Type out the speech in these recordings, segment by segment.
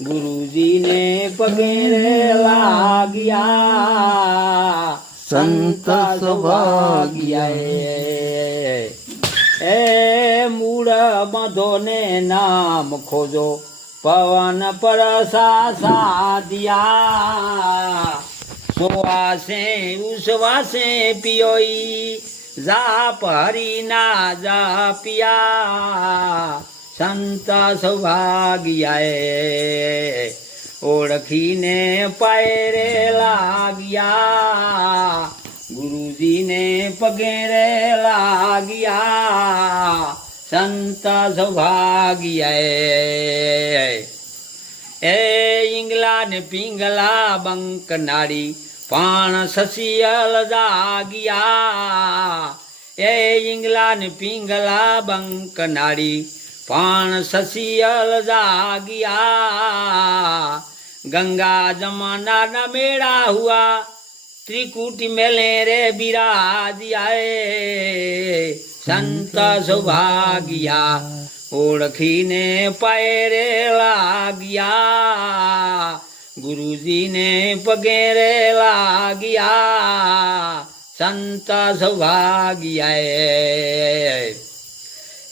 गुरुजी ने पगे लाग्या संत सौभाग्या ए मूળ बांधो ने नाम खोजो पवन पर सादिया सुवासे उसवासे पियोई जा हरि ना जा पिया संत सौभाग्याए ओळखीने पायरे लाग्या गुरुजी ने पगे रे लाग्या संत सौभाग्याए ए इंगला ने पिंगला बंक नाड़ी पाण ससियल जागिया ए इंगला ने पिंगला बंक नाड़ी पाण ससियल जागिया गंगा जमाना न मेड़ा हुआ त्रिकुटी मेले रे बिराजियाए संत सौभाग्या ओळखीने पायरे लाग्या गुरुजी ने पगे रे लाग्या संत सौभाग्याए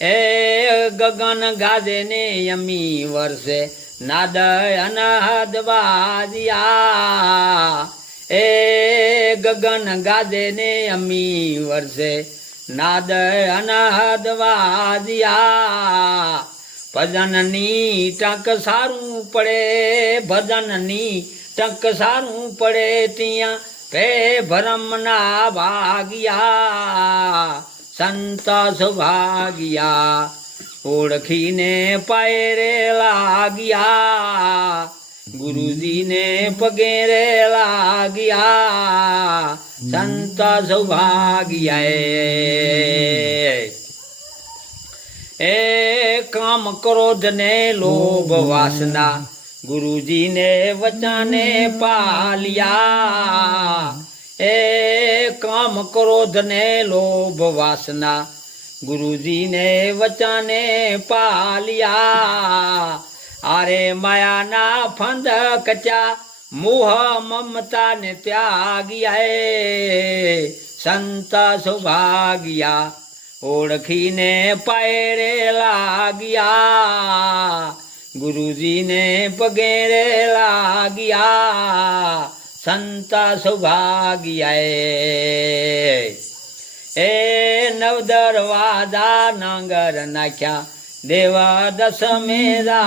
ए गगन गाजे ने यमी वर्षे नाद अनहद बाजिया ए गगन गाजे ने यमी वर्षे नाद अनहद बाजिया भजननी टंक सारू पड़े भजननी टंक सारू पड़े तिया पे भरम ना भागिया संत सौभाग्या ओळखीने पायरे लाग्या गुरुजी ने पगे रे लाग्या संत सौभाग्याए ए काम क्रोध ने लोभ वासना गुरुजी ने वचने पालिया ए काम क्रोध ने लोभ वासना गुरुजी ने वचने पालिया अरे माया ना फंद कचा मोह ममता ने त्यागिया संत सौभाग्या ओळखीने पायरे लाग्या गुरुजी ने पगे रे लाग्या संत सौभाग्याए ए नव दरवाजा नांगर नाख्या देवा दस मेरा